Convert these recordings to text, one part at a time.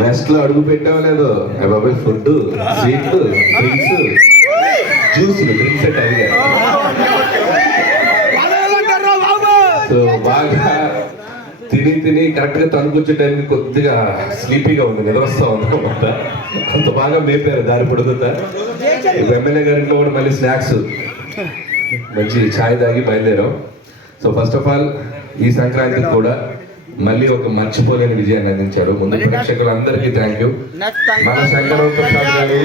వెస్ట్లో అడుగు పెట్టావా లేదు? అయ్య బాబాయ్ ఫుడ్ స్వీట్లు డ్రింక్స్ జ్యూస్లు డ్రింక్స్ అంటే అడిగా సో బాగా తిని తిని కరెక్ట్గా తనుకొచ్చే టైంకి కొద్దిగా స్లీపీగా ఉంది నిద్ర వస్తా ఉంది అనమాట అంత బాగా మేపారు దారి పొడుగుతా. ఎమ్మెల్యే గారింట్లో కూడా మళ్ళీ స్నాక్స్ మంచి ఛాయ్ తాగి బయలుదేరాం. సో ఫస్ట్ ఆఫ్ ఆల్ ఈ సంక్రాంతికి కూడా మళ్ళీ ఒక మర్చిపోలేని విజయాన్ని అందించారు. ముందు ప్రేక్షకులందరికీ థ్యాంక్ యూ మన శంకర ప్రసాద్ గారు.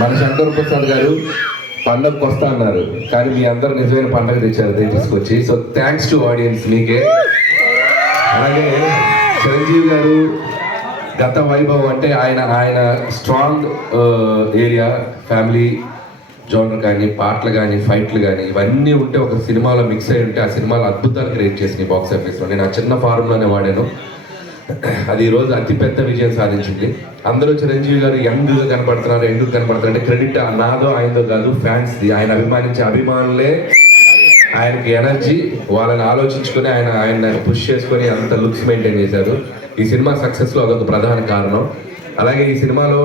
మన శంకర్ ప్రసాద్ గారు పండగకు వస్తా అన్నారు. కానీ మీ అందరు నిజమైన పండగ తెచ్చారు తీసుకొచ్చి సో థ్యాంక్స్ టు ఆడియన్స్ మీకే. అలాగే చిరంజీవి గారు గత వైభవం అంటే ఆయన ఆయన స్ట్రాంగ్ ఏరియా ఫ్యామిలీ జోనర్ కానీ పాటలు కానీ ఫైట్లు కానీ ఇవన్నీ ఉంటే ఒక సినిమాలో మిక్స్ అయి ఉంటే ఆ సినిమాలో అద్భుతాలు క్రియేట్ చేసినాయి బాక్స్ ఆఫీస్లో నేను ఆ చిన్న ఫారంలోనే వాడాను. అది ఈ రోజు అతిపెద్ద విజయం సాధించింది. అందరూ చిరంజీవి గారు యంగ్గా కనపడుతున్నారు ఎందుకు కనపడుతున్నారు అంటే క్రెడిట్ నాదో ఆయనదో కాదు ఫ్యాన్స్ది ఆయన అభిమానించే అభిమానులే ఆయనకి ఎనర్జీ వాళ్ళని ఆలోచించుకొని ఆయన ఆయన పుష్ చేసుకొని అంత లుక్స్ మెయింటైన్ చేశారు. ఈ సినిమా సక్సెస్లో అదొక ప్రధాన కారణం. అలాగే ఈ సినిమాలో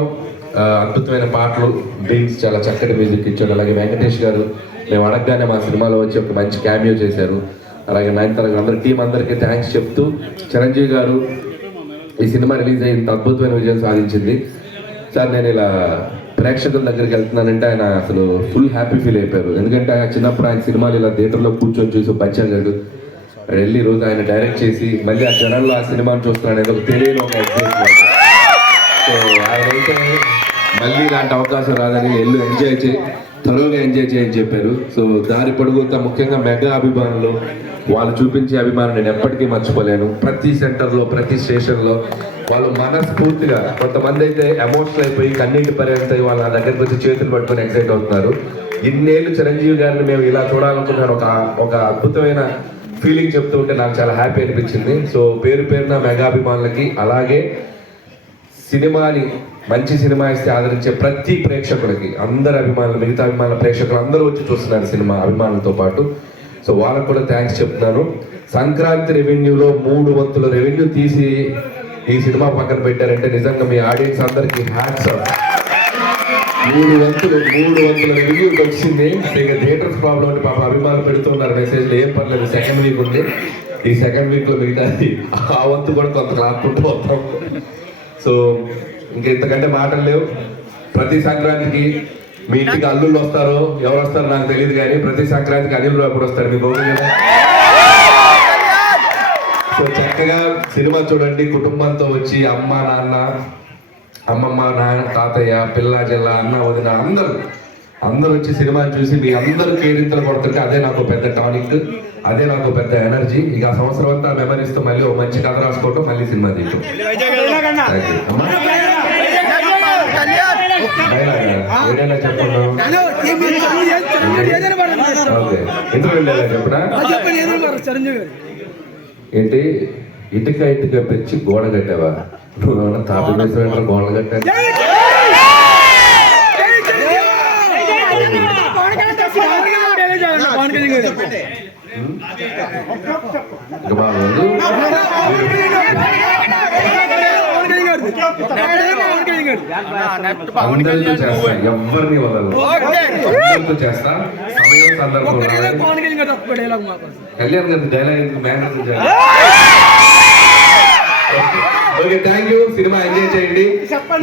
అద్భుతమైన పాటలు బీట్స్ చాలా చక్కటి మ్యూజిక్ ఇచ్చాడు. అలాగే వెంకటేష్ గారు మేము అడగగానే మా సినిమాలో వచ్చి ఒక మంచి క్యామియో చేశారు. అలాగే నైన్ తరగతి అందరి టీం అందరికీ థ్యాంక్స్ చెప్తూ చిరంజీవి గారు ఈ సినిమా రిలీజ్ అయ్యి అద్భుతమైన విజయం సాధించింది. సార్ నేను ఇలా ప్రేక్షకుల దగ్గరికి వెళ్తున్నానంటే ఆయన అసలు ఫుల్ హ్యాపీ ఫీల్ అయిపోయారు. ఎందుకంటే ఆయన చిన్నప్పుడు ఆయన సినిమాలు ఇలా థియేటర్లో కూర్చొని చూసి పంచాడు వెళ్ళి రోజు ఆయన డైరెక్ట్ చేసి మళ్ళీ ఆ జనాల్లో ఆ సినిమాను చూస్తున్నాడు ఏదో తెలియని ఒక ఎక్సైట్మెంట్ సో ఆయన అయితే మళ్ళీ ఇలాంటి అవకాశం రాదని ఎల్లు ఎంజాయ్ చేయి త్వరగా ఎంజాయ్ చేయని చెప్పారు. సో దారి పొడుగుతా ముఖ్యంగా మెగా అభిమానులు వాళ్ళు చూపించే అభిమానం నేను ఎప్పటికీ మర్చిపోలేను. ప్రతి సెంటర్లో ప్రతి స్టేషన్లో వాళ్ళు మనస్ఫూర్తిగా కొంతమంది అయితే ఎమోషనల్ అయిపోయి కన్నీటి పర్యంత వాళ్ళ దగ్గరికి వచ్చి చేతులు పట్టుకొని ఎక్సైట్ అవుతున్నారు. ఇన్నేళ్ళు చిరంజీవి గారిని మేము ఇలా చూడాలనుకున్నాను ఒక ఒక అద్భుతమైన ఫీలింగ్ చెప్తూ ఉంటే నాకు చాలా హ్యాపీ అనిపించింది. సో పేరు పేరున మెగా అభిమానులకి అలాగే సినిమాని మంచి సినిమా ఇస్తే ఆదరించే ప్రతి ప్రేక్షకులకి అందరు అభిమానులు మిగతా అభిమానుల ప్రేక్షకులు అందరూ వచ్చి చూస్తున్నారు సినిమా అభిమానులతో పాటు. సో వాళ్ళకు కూడా థ్యాంక్స్ చెప్తున్నాను. సంక్రాంతి రెవెన్యూలో మూడు వంతుల రెవెన్యూ తీసి ఈ సినిమా పక్కన పెట్టారంటే నిజంగా మీ ఆడియన్స్ అందరికీ హ్యాట్స్ మూడు వంతులు మూడు వంతుల రెవెన్యూ వచ్చింది. ఇక థియేటర్స్ ప్రాబ్లం అంటే పాప అభిమానులు పెడుతున్నారు మెసేజ్లు ఏం పర్లేదు సెకండ్ వీక్ ఉంది. ఈ సెకండ్ వీక్లో మిగతాది ఆ వంతు కూడా కొంత లాక్కుంటూ వస్తాం సో ఇంకెంతకంటే మాటలు లేవు. ప్రతి సంక్రాంతికి మీ ఇంటికి అల్లుళ్ళు వస్తారో ఎవరు వస్తారో నాకు తెలియదు కానీ ప్రతి సంక్రాంతికి అనిల్ ఎప్పుడు వస్తారు మీ ఓకే సో చక్కగా సినిమా చూడండి. కుటుంబంతో వచ్చి అమ్మ నాన్న అమ్మమ్మ నాన్న తాతయ్య పిల్ల జిల్ల అన్న వదిన అందరూ అందరూ వచ్చి సినిమా చూసి మీ అందరూ కేరింతలు కొడుతుంటే అదే నాకు పెద్ద టానిక్. అదే నాకు పెద్ద ఎనర్జీ ఇక ఆ సంవత్సరం అంతా మెమరీస్తో మళ్ళీ ఓ మంచి కథ రాసుకోవటం మళ్ళీ సినిమా తీయటం ఏంటి ఇటుక ఇటుక పెంచి గోడ కట్టావా నువ్వేమన్నా తాపి వేసిన గోడ కట్టా ఇంకా బాగుంది అందరితో చేస్తా ఎవరిని చేస్తా సమయం సందర్భం కళ్యాణ్ గారి dialogue okay thank you cinema enjoy చేయండి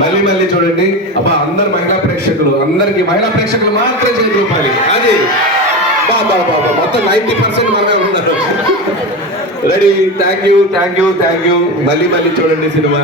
మళ్ళీ మళ్ళీ చూడండి. అబ్బా అందరు మహిళా ప్రేక్షకులు అందరికి మహిళా ప్రేక్షకులు మాత్రం చేతి రూపాయలు అది. బాబా బాబా మొత్తం నైన్టీ పర్సెంట్ మనమే ఉన్నారు ready thank you thank you thank you మళ్ళీ మళ్ళీ చూడండి సినిమా